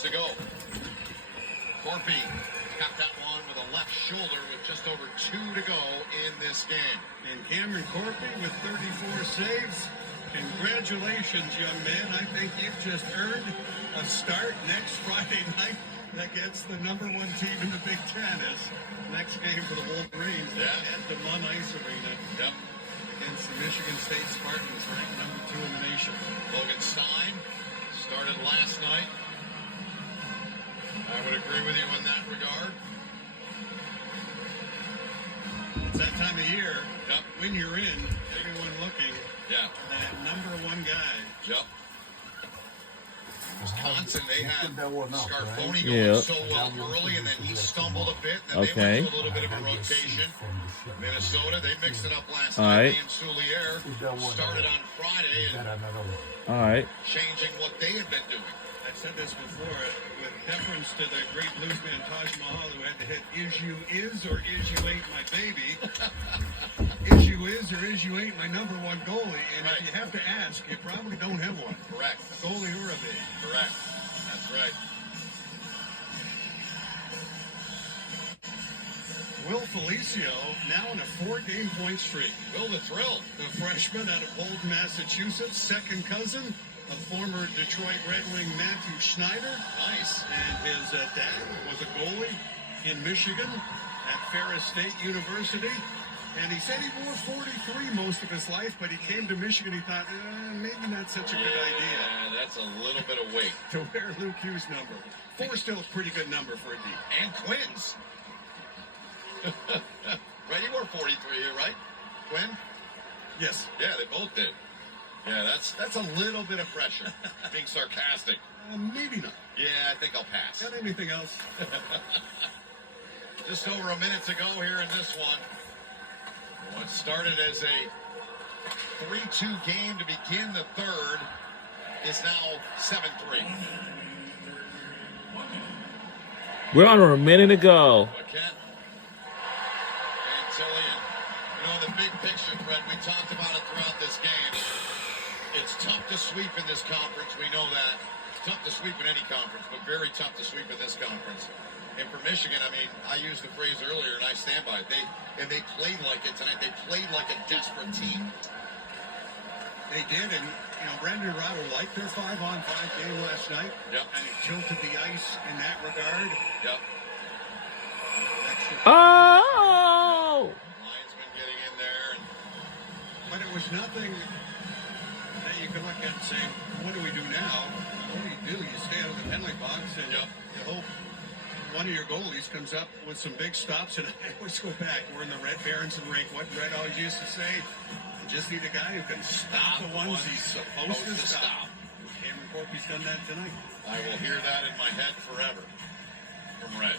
minutes to go. Corpy got that one with a left shoulder with just over 2 to go in this game. And Cameron Corpy with 34 saves. Congratulations, young man. I think you've just earned a start next Friday night against the #1 team in the Big Ten. As next game for the Wolverines at the Munn Ice Arena against the Michigan State Spartans, ranked #2 in the nation. Logan Stein started last night. I would agree with you in that regard. It's that time of year. When you're in, everyone looking. That #1 guy. Wisconsin, they had Scarfoni going so well early, and then he stumbled a bit, and then they went to a little bit of a rotation. Minnesota, they mixed it up last night. Ian Soulier started on Friday and changing what they had been doing. I've said this before, with deference to the great bluesman Taj Mahal, who had to hit "Is you is or is you ain't my baby." Is you is or is you ain't my #1 goalie. And if you have to ask, you probably don't have one. Correct. A goalie or a baby. Correct. That's right. Will Felicio now on a 4-game point streak. Will the Thrill, the freshman out of Bolton, Massachusetts, second cousin of former Detroit Red Wing Matthew Schneider. Nice. And his dad was a goalie in Michigan at Ferris State University. And he said he wore 43 most of his life, but he came to Michigan. He thought, maybe not such a good idea. Yeah, that's a little bit of weight. To wear Luke Hughes' number. 4 still a pretty good number for a D. And Quinn's. Right, you wore 43 here, right, Quinn? Yes. Yeah, they both did. Yeah, that's a little bit of pressure. Being sarcastic. Maybe not. Yeah, I think I'll pass. Got anything else? Just over a minute to go here in this one. What started as a 3-2 game to begin the third is now 7-3. We're under a minute to go. Again. Antillian. You know, the big picture, Fred, we talked about it throughout this game. It's tough to sweep in this conference. We know that. It's tough to sweep in any conference, but very tough to sweep in this conference. And for Michigan, I mean, I used the phrase earlier, and I stand by it. They played like it tonight. They played like a desperate team. They did, and, you know, Brandon Rado liked their 5-on-5 game last night. Yep. And he tilted the ice in that regard. Yep. Oh! Linesman getting in there. But it was nothing that you could look at and say, what do we do now? What do? You stay out of the penalty box, and you hope one of your goalies comes up with some big stops. And I always go back. We're in the Red Berenson rink. What Red always used to say, you just need a guy who can stop the ones he's supposed to stop. Cameron Corpy's done that tonight. I will hear that in my head forever from Red.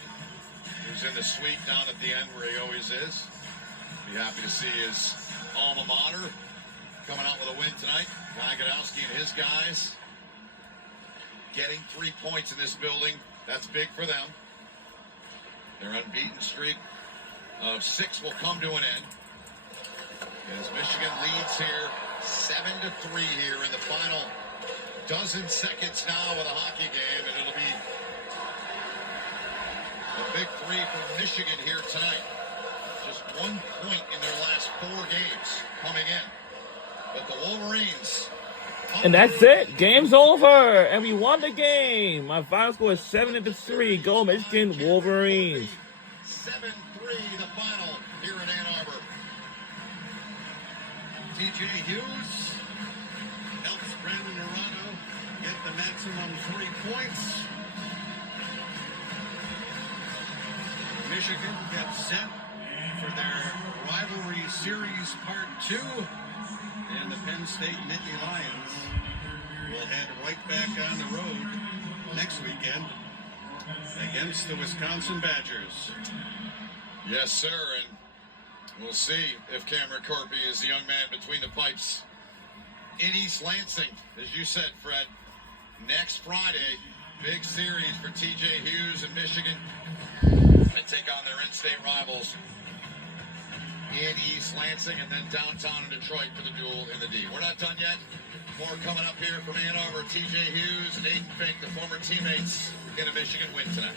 Who's in the suite down at the end where he always is. Be happy to see his alma mater coming out with a win tonight. Guy Godowski and his guys getting 3 points in this building. That's big for them. Their unbeaten streak of 6 will come to an end. As Michigan leads here 7-3 here in the final dozen seconds now with a hockey game, and it'll be a big 3 for Michigan here tonight. Just 1 point in their last 4 games coming in. But the Wolverines. And that's it. Game's over. And we won the game. My final score is 7-3. Go Michigan Wolverines. 7-3 the final here in Ann Arbor. TJ Hughes helps Brandon Arano get the maximum 3 points. Michigan gets set for their rivalry series part 2. And the Penn State Nittany Lions will head right back on the road next weekend against the Wisconsin Badgers. Yes, sir, and we'll see if Cameron Corpy is the young man between the pipes in East Lansing. As you said, Fred, next Friday, big series for TJ Hughes and Michigan. They take on their in-state rivals in East Lansing and then downtown in Detroit for the duel in the D. We're not done yet. More coming up here from Ann Arbor. TJ Hughes and Aiden Fink, the former teammates Can a Michigan win tonight?